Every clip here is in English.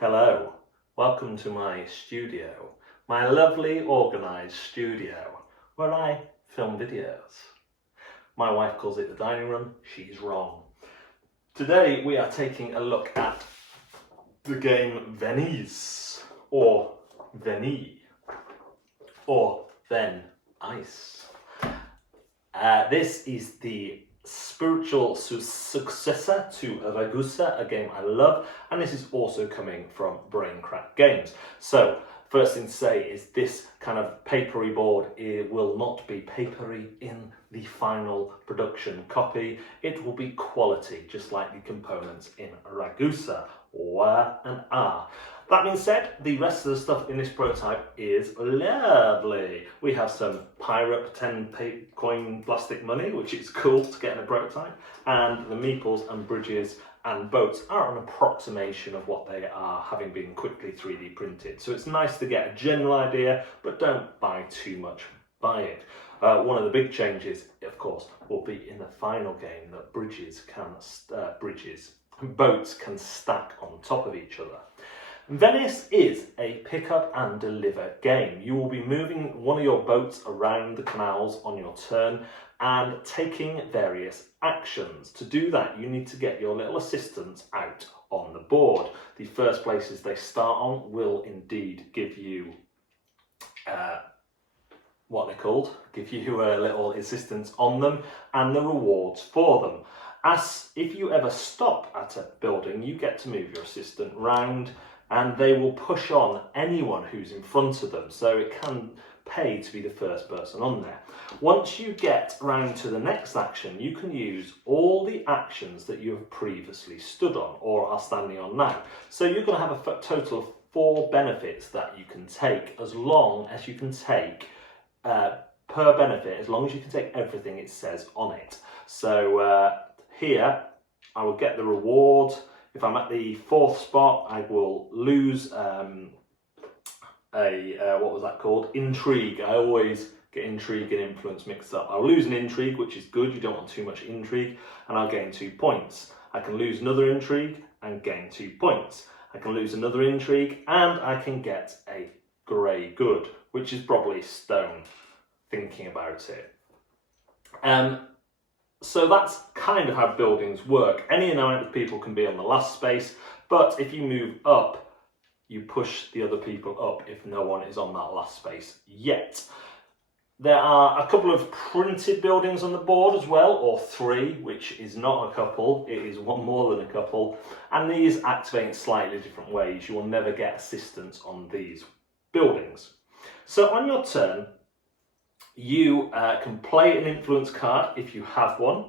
Hello, welcome to my studio, my lovely organised studio, where I film videos. My wife calls it the dining room, she's wrong. Today we are taking a look at the game Venice, or Veni, or Ven Ice. This is the spiritual successor to Ragusa, a game I love, and this is also coming from Braincrack Games. So, first thing to say is this kind of papery board, it will not be papery in the final production copy. It will be quality, just like the components in Ragusa. That being said, the rest of the stuff in this prototype is lovely. We have some pirate 10 coin plastic money, which is cool to get in a prototype, and the meeples and bridges and boats are an approximation of what they are, having been quickly 3D printed. So it's nice to get a general idea, but don't buy too much by it. One of the big changes, of course, will be in the final game that boats can stack on top of each other. Venice is a pick up and deliver game. You will be moving one of your boats around the canals on your turn and taking various actions. To do that, you need to get your little assistants out on the board. The first places they start on will indeed give you what they're called, give you a little assistance on them and the rewards for them. As if you ever stop at a building, you get to move your assistant round and they will push on anyone who's in front of them, so it can pay to be the first person on there. Once you get round to the next action, you can use all the actions that you have previously stood on or are standing on now. So you're going to have a total of 4 benefits that you can take, as long as you can take per benefit, as long as you can take everything it says on it. So here I will get the reward. If I'm at the 4th spot, I will lose what was that called? Intrigue. I always get intrigue and influence mixed up. I'll lose an intrigue, which is good. You don't want too much intrigue, and I'll gain 2 points. I can lose another intrigue and gain 2 points. I can lose another intrigue and I can get a grey good, which is probably stone, thinking about it. So that's kind of how buildings work. Any amount of people can be on the last space, but if you move up, you push the other people up if no one is on that last space yet. There are a couple of printed buildings on the board as well, or 3, which is not a couple, it is one more than a couple, and these activate in slightly different ways. You will never get assistance on these buildings. So on your turn, you can play an influence card if you have one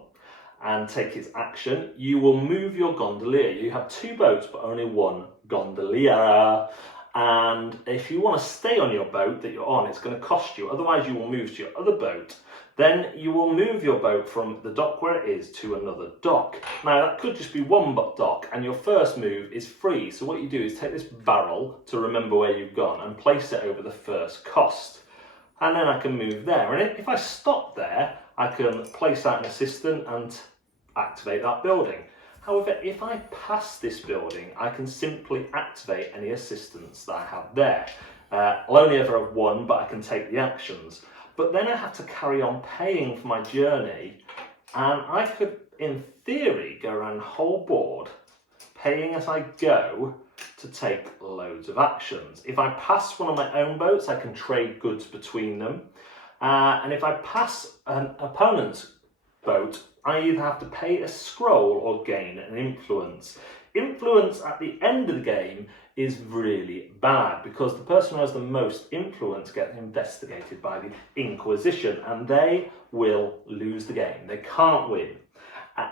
and take its action. You will move your gondolier. You have 2 boats but only 1 gondolier, and if you want to stay on your boat that you're on, it's going to cost you. Otherwise you will move to your other boat. Then you will move your boat from the dock where it is to another dock. Now that could just be one dock, and your first move is free. So what you do is take this barrel to remember where you've gone and place it over the first cost. And then I can move there. And if I stop there, I can place out an assistant and activate that building. However, if I pass this building, I can simply activate any assistants that I have there. I'll only ever have 1, but I can take the actions. But then I have to carry on paying for my journey, and I could, in theory, go around the whole board, paying as I go, to take loads of actions. If I pass one of my own boats, I can trade goods between them. And if I pass an opponent's boat, I either have to pay a scroll or gain an influence. Influence at the end of the game is really bad, because the person who has the most influence gets investigated by the Inquisition and they will lose the game. They can't win.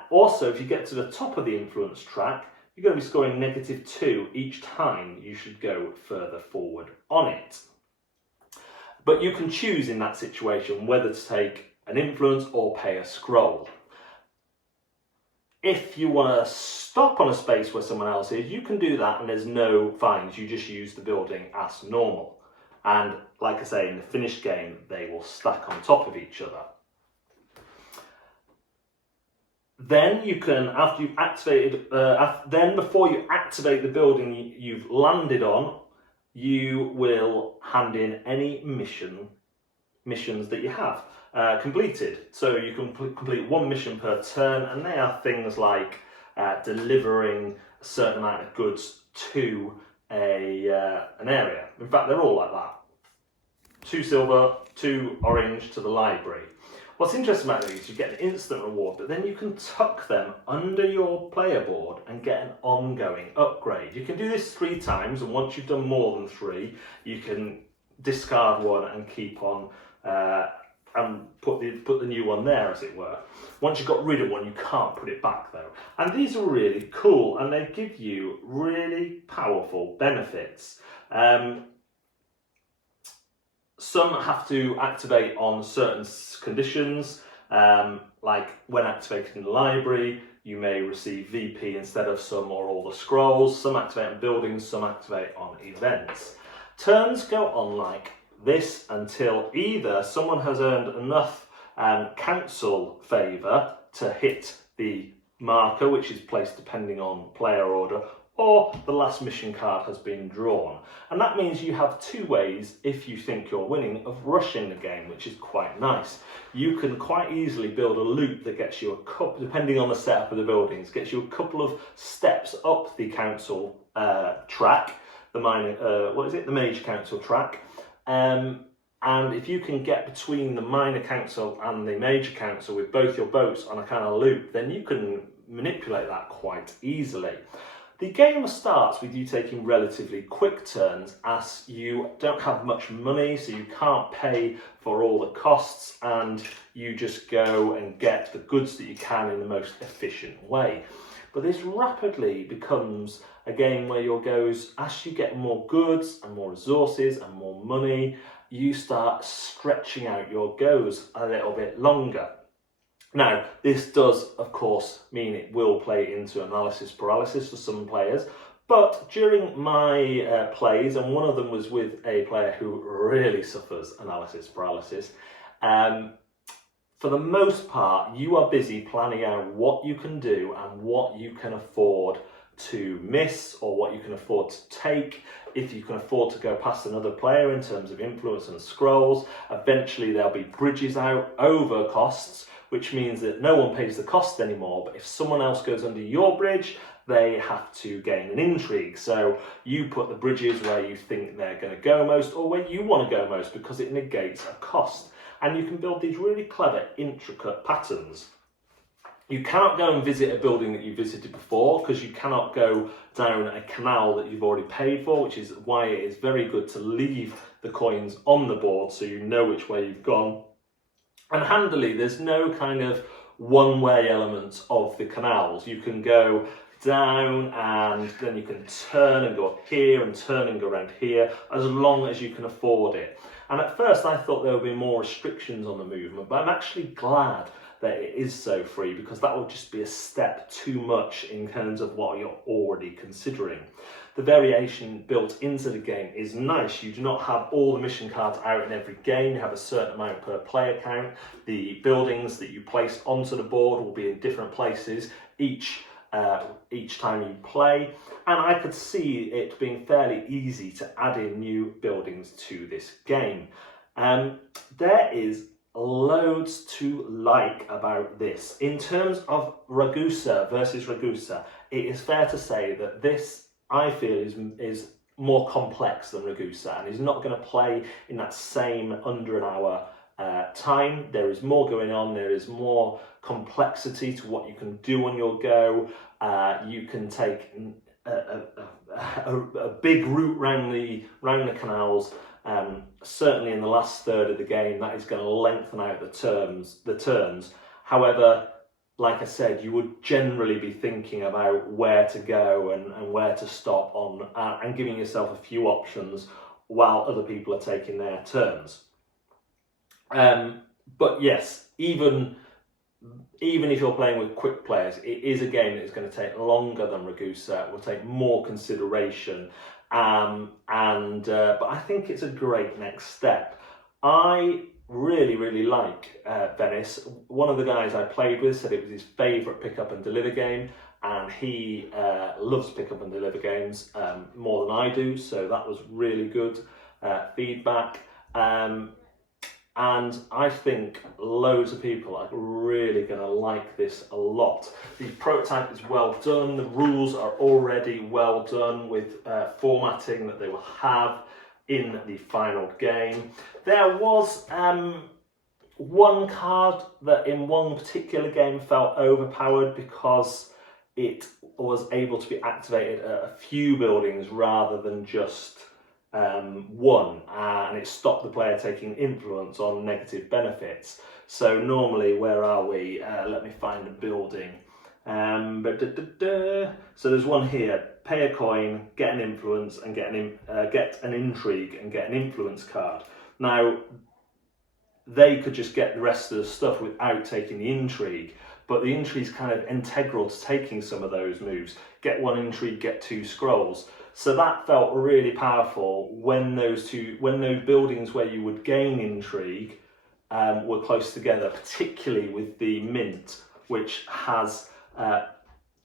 Also, if you get to the top of the influence track, you're going to be scoring -2 each time you should go further forward on it. But you can choose in that situation whether to take an influence or pay a scroll. If you want to stop on a space where someone else is, you can do that and there's no fines. You just use the building as normal. And like I say, in the finished game, they will stack on top of each other. Then you can, after you've activated, then before you activate the building you've landed on, you will hand in any missions that you have completed. So you can complete one mission per turn, and they are things like delivering a certain amount of goods to an area. In fact, they're all like that. 2 silver, 2 orange to the library. What's interesting about these, you get an instant reward, but then you can tuck them under your player board and get an ongoing upgrade. You can do this 3 times, and once you've done more than 3, you can discard one and keep on and put the new one there, as it were. Once you've got rid of one, you can't put it back though. And these are really cool, and they give you really powerful benefits. Some have to activate on certain conditions, like when activated in the library, you may receive VP instead of some or all the scrolls. Some activate on buildings, some activate on events. Turns go on like this until either someone has earned enough council favour to hit the marker, which is placed depending on player order, or the last mission card has been drawn. And that means you have 2 ways, if you think you're winning, of rushing the game, which is quite nice. You can quite easily build a loop that gets you a couple, depending on the setup of the buildings, gets you a couple of steps up the council track, the Mage Council track. And if you can get between the Minor Council and the Major Council with both your boats on a kind of loop, then you can manipulate that quite easily. The game starts with you taking relatively quick turns, as you don't have much money, so you can't pay for all the costs, and you just go and get the goods that you can in the most efficient way. But this rapidly becomes a game where your goes, as you get more goods and more resources and more money, you start stretching out your goes a little bit longer. Now, this does, of course, mean it will play into analysis paralysis for some players, but during my plays, and one of them was with a player who really suffers analysis paralysis, for the most part, you are busy planning out what you can do and what you can afford to miss, or what you can afford to take, if you can afford to go past another player in terms of influence and scrolls. Eventually there'll be bridges out over costs, which means that no one pays the cost anymore, but if someone else goes under your bridge, they have to gain an intrigue. So you put the bridges where you think they're going to go most, or where you want to go most, because it negates a cost. And you can build these really clever, intricate patterns. You cannot go and visit a building that you visited before, because you cannot go down a canal that you've already paid for, which is why it is very good to leave the coins on the board so you know which way you've gone. And handily, there's no kind of one-way element of the canals. You can go down and then you can turn and go up here and turn and go around here, as long as you can afford it. And at first I thought there would be more restrictions on the movement, but I'm actually glad that it is so free, because that would just be a step too much in terms of what you're already considering. The variation built into the game is nice. You do not have all the mission cards out in every game. You have a certain amount per player count. The buildings that you place onto the board will be in different places each time you play, and I could see it being fairly easy to add in new buildings to this game. There is loads to like about this. In terms of Ragusa versus Ragusa, it is fair to say that this, I feel, is more complex than Ragusa, and is not going to play in that same under an hour time. There is more going on, there is more complexity to what you can do on your go. You can take a big route round the canals. Certainly in the last third of the game, that is going to lengthen out the turns. However, like I said, you would generally be thinking about where to go and where to stop on, and giving yourself a few options while other people are taking their turns. But yes, even if you're playing with quick players, it is a game that is going to take longer than Ragusa. It will take more consideration, but I think it's a great next step. I really like Venice. One of the guys I played with said it was his favourite pick up and deliver game, and he loves pick up and deliver games more than I do, so that was really good feedback. And I think loads of people are really going to like this a lot. The prototype is well done, the rules are already well done with formatting that they will have in the final game. There was one card that in one particular game felt overpowered because it was able to be activated at a few buildings rather than just one, and it stopped the player taking influence on negative benefits. So normally, where are we? Let me find a building. So there's one here: pay a coin, get an influence, and get an intrigue and get an influence card. Now they could just get the rest of the stuff without taking the intrigue, but the intrigue is kind of integral to taking some of those moves. Get one intrigue, get 2 scrolls. So that felt really powerful when those buildings where you would gain intrigue were close together, particularly with the mint, which has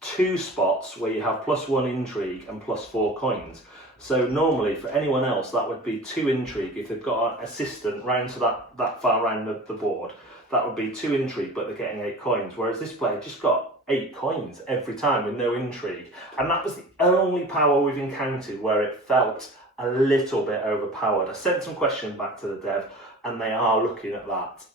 2 spots where you have +1 intrigue and +4 coins. So normally for anyone else that would be 2 intrigue if they've got an assistant round to that far round the board. That would be 2 intrigue, but they're getting 8 coins, whereas this player just got 8 coins every time with no intrigue. And that was the only power we've encountered where it felt a little bit overpowered. I sent some questions back to the dev and they are looking at that.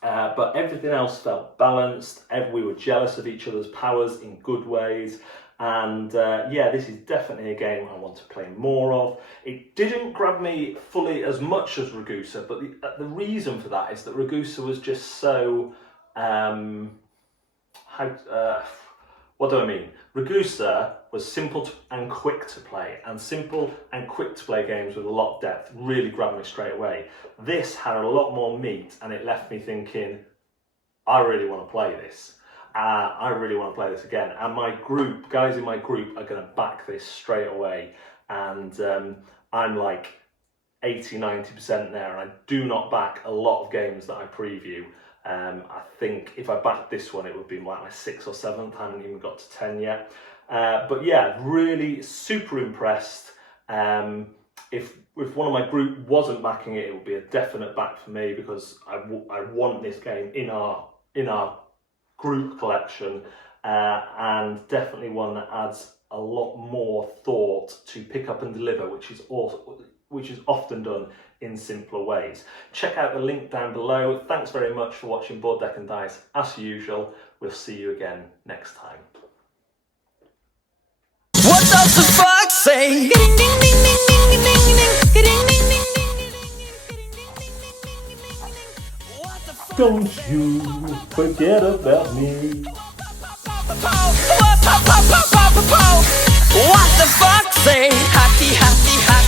But everything else felt balanced. We were jealous of each other's powers in good ways. And yeah, this is definitely a game I want to play more of. It didn't grab me fully as much as Ragusa, but the reason for that is that Ragusa was just so... what do I mean? Ragusa was simple and quick to play, and simple and quick to play games with a lot of depth really grabbed me straight away. This had a lot more meat and it left me thinking, I really want to play this. I really want to play this again. And my group, guys in my group are going to back this straight away. And I'm like 80-90% there, and I do not back a lot of games that I preview. I think if I backed this one, it would be like my 6th or 7th. I haven't even got to 10 yet. But yeah, really super impressed. If one of my group wasn't backing it, it would be a definite back for me, because I want this game in our group collection, and definitely one that adds a lot more thought to pick up and deliver, which is often done in simpler ways. Check out the link down below. Thanks very much for watching Board Deck and Dice. As usual, we'll see you again next time. What does the fox say? Don't you forget about me. What the fox say? Happy, happy, happy.